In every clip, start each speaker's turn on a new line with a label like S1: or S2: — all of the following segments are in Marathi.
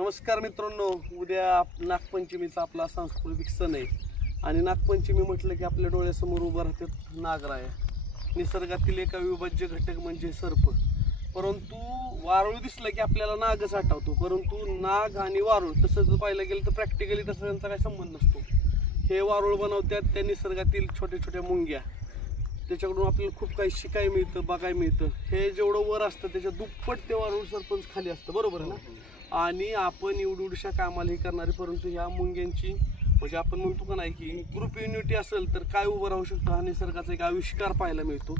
S1: नमस्कार मित्रांनो उद्या आप- नागपंचमीचा आपला सांस्कृतिक सण आहे. आणि नागपंचमी म्हटलं की आपल्या डोळ्यासमोर उभं राहतात नागराय. निसर्गातील एक अविभाज्य घटक म्हणजे सर्प. परंतु वारुळ दिसलं की आपल्याला नागच आठवतो परंतु नाग आणि वारुळ तसं जर पाहायला गेलं तर प्रॅक्टिकली तसं त्यांचा काही संबंध नसतो. हे वारुळ बनवतात त्या निसर्गातील छोट्या छोट्या मुंग्या. त्याच्याकडून आपल्याला खूप काही शिकायला मिळतं बघायला मिळतं. हे जेवढं वर असतं त्याच्या दुप्पट ते वारुळ सरपंच खाली असतं. बरोबर आहे ना? आणि आपण एवढ्या कामाला हे करणारे परंतु ह्या मुंग्यांची म्हणजे आपण म्हणतो का नाही की ग्रुप युनिटी असेल तर काय उभं राहू शकतं? हा निसर्गाचा एक आविष्कार पाहायला मिळतो.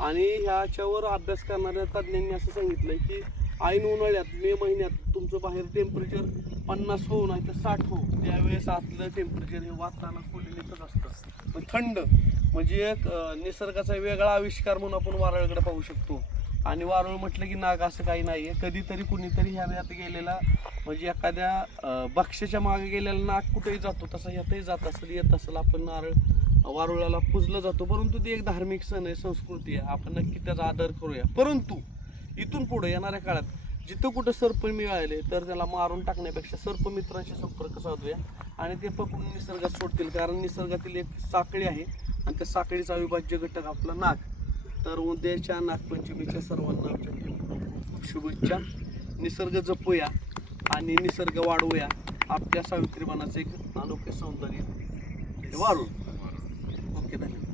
S1: आणि ह्याच्यावर अभ्यास करणाऱ्या तज्ज्ञांनी असं सांगितलंय की ऐन उन्हाळ्यात मे महिन्यात तुमचं बाहेर टेम्परेचर पन्नास हो नाही तर साठ हो. त्यावेळेस आतलं टेम्परेचर हे वातावरण खोलीतच असतं. पण थंड म्हणजे एक निसर्गाचा वेगळा आविष्कार म्हणून आपण वारळकडे पाहू शकतो. आणि वारुळ म्हटलं की नाग असं काही नाही आहे कधीतरी कुणीतरी ह्या यात गेलेला म्हणजे एखाद्या बक्षाच्या मागे गेलेला नाग कुठेही जातो. तसा ह्यातही जात असेल येत असेल आपण नारळ वारुळाला पूजलं जातो. परंतु ती एक धार्मिक सण आहे संस्कृती आहे. आपण नक्की त्याचा आदर करूया. परंतु इथून पुढे येणाऱ्या काळात जिथं कुठं सर्प मिळाले तर त्याला मारून टाकण्यापेक्षा सर्प मित्रांशी संपर्क साधूया. आणि ते पकडून निसर्गात सोडतील कारण निसर्गातील एक साखळी आहे. आणि त्या साखळीचा अविभाज्य घटक आपला नाग. तर उद्याच्या नागपंचमीच्या सर्वांना आमच्या शुभेच्छा. निसर्ग जपूया आणि निसर्ग वाढवूया. आपल्या सावित्रीबानाचं एक अनोखे सौंदर्य वाढू ओके धन्यवाद.